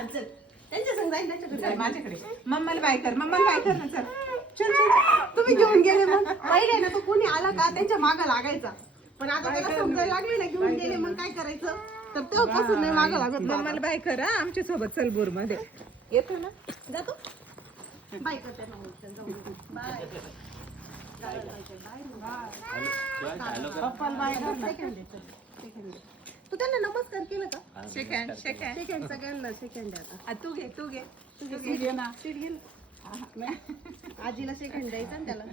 हा चल त्यांच्या संग जाईल चल माझ्याकडे मम्माला बाय कर ना चल चल तुम्ही घेऊन गेले मग पहिले ना तो कोणी आला का त्यांच्या मागं लागायचा पण आता त्याला समजायला लागले ना घेऊन गेले मग काय करायचं तर तेव्हापासून नाही मागं लागत मम्माला बाय कर हा आमच्या सोबत चल बोर मध्ये येतो ना जातो बाय करते ना बाय तू त्यांना नमस्कार केलं का सेकंड सगळ्यांना सेकंड आता तू घे सीट घे ना आजीला सेकंड द्यायचा ना त्याला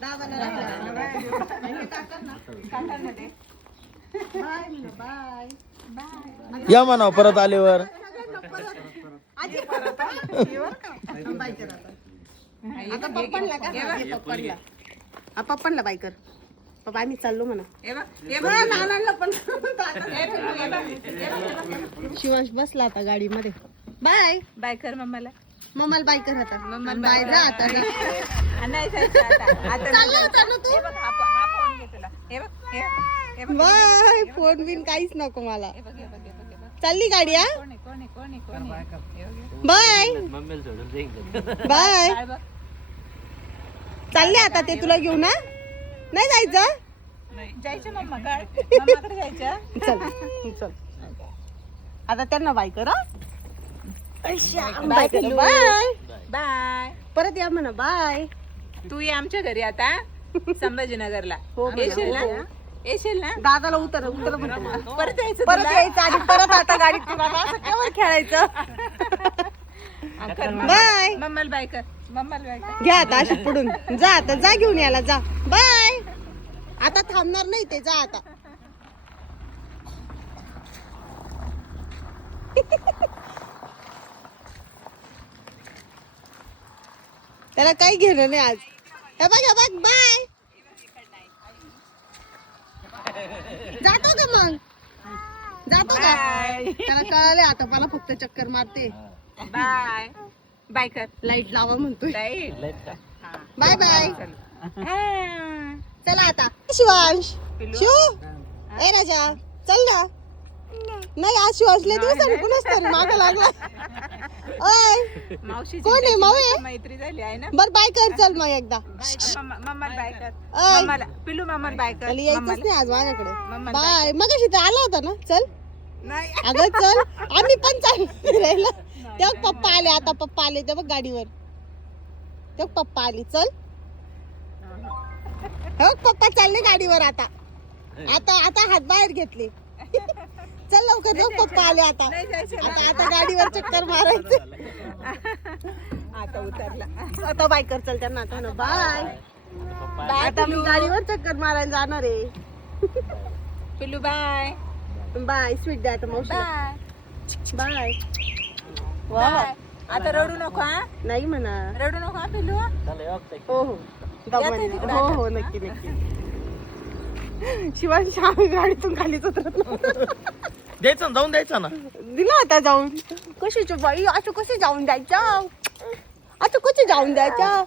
दादाला राहिला काकांना दे बाय बाय या म्हणाव परत आल्यावर आजी परत बाय कर आता पप्पांना का पप्पांना बाय कर पप्पा आम्ही चाललो म्हणा नानांना पण शिवांश बसला आता गाडीमध्ये बाय बाय कर मम्माला मम्माला बाय कर आता मम्माला बाय जा आता नाही जायचं आता चालला होता ना तू हा फोन घे तुला हे बघ बाय फोन बिन काहीच नको मला चालली गाडी हा कोणी बाय बाय चालले आता ते तुला घेऊन ना नाही जायचं मम्माकडे जायचं चल चल आता त्यांना बाय कर बाय बाय परत या म्हणा बाय तू ये आमच्या घरी आता संभाजीनगरला येशील ना दादाला उतर म्हणतो परत यायचं आणि परत आता गाडीत तुला असं केव्हा खेळायचं बाय मम्माला बाय कर घ्या आता अशी पडून जा आता जा घेऊन याला जा बाय आता थांबणार नाही ते जा आता त्याला काही घेणं नाही आज हे बघ बाय जातो का मग जातो का त्याला कळाले आता मला फक्त चक्कर मारते बाय कर लाईट लावा म्हणतोय लाईट बाय बाय चला आता शिवांश शिव ए राजा चल ना नाही आज शिवांशले दिवसांनी कुणाच तरी मागं लागला ओय मावशी कोण आहे माऊ आहे मैत्री झाली आहे ना बर बाय कर चल मग एकदा मम्माला बाय कर ओय पिलू मम्माला बाय कर त्याला यायचंच नाही आज माझ्याकडे बाय मग ते आला होता ना चल नाही अगं चल आम्ही पण चालू राहिलो तेव्हा पप्पा आले आता पप्पा आले ते बघ गाडीवर तेव्हा पप्पा आली चल हो पप्पा चालले गाडीवर आता आता हात बाहेर घेतले चल लवकर जाऊ पप्पा आले आता आता गाडीवर चक्कर मारायचं आता उतरला आता बाय कर चल त्यांना आता बाय आता मी गाडीवर चक्कर मारायला जाणार आहे पिलू बाय बाय स्वीट द्या आता मावशी बाय बाय आता रडू नको हा नाही म्हणा रडू नको हा पिलू हो हो हो हो नक्की शिवांश आम्ही गाडीतून खालीच उतरत द्यायचं जाऊन द्यायचं ना दिला आता जाऊन कशाची बाई असं कसे जाऊन द्यायचं आता कसे जाऊन द्यायचं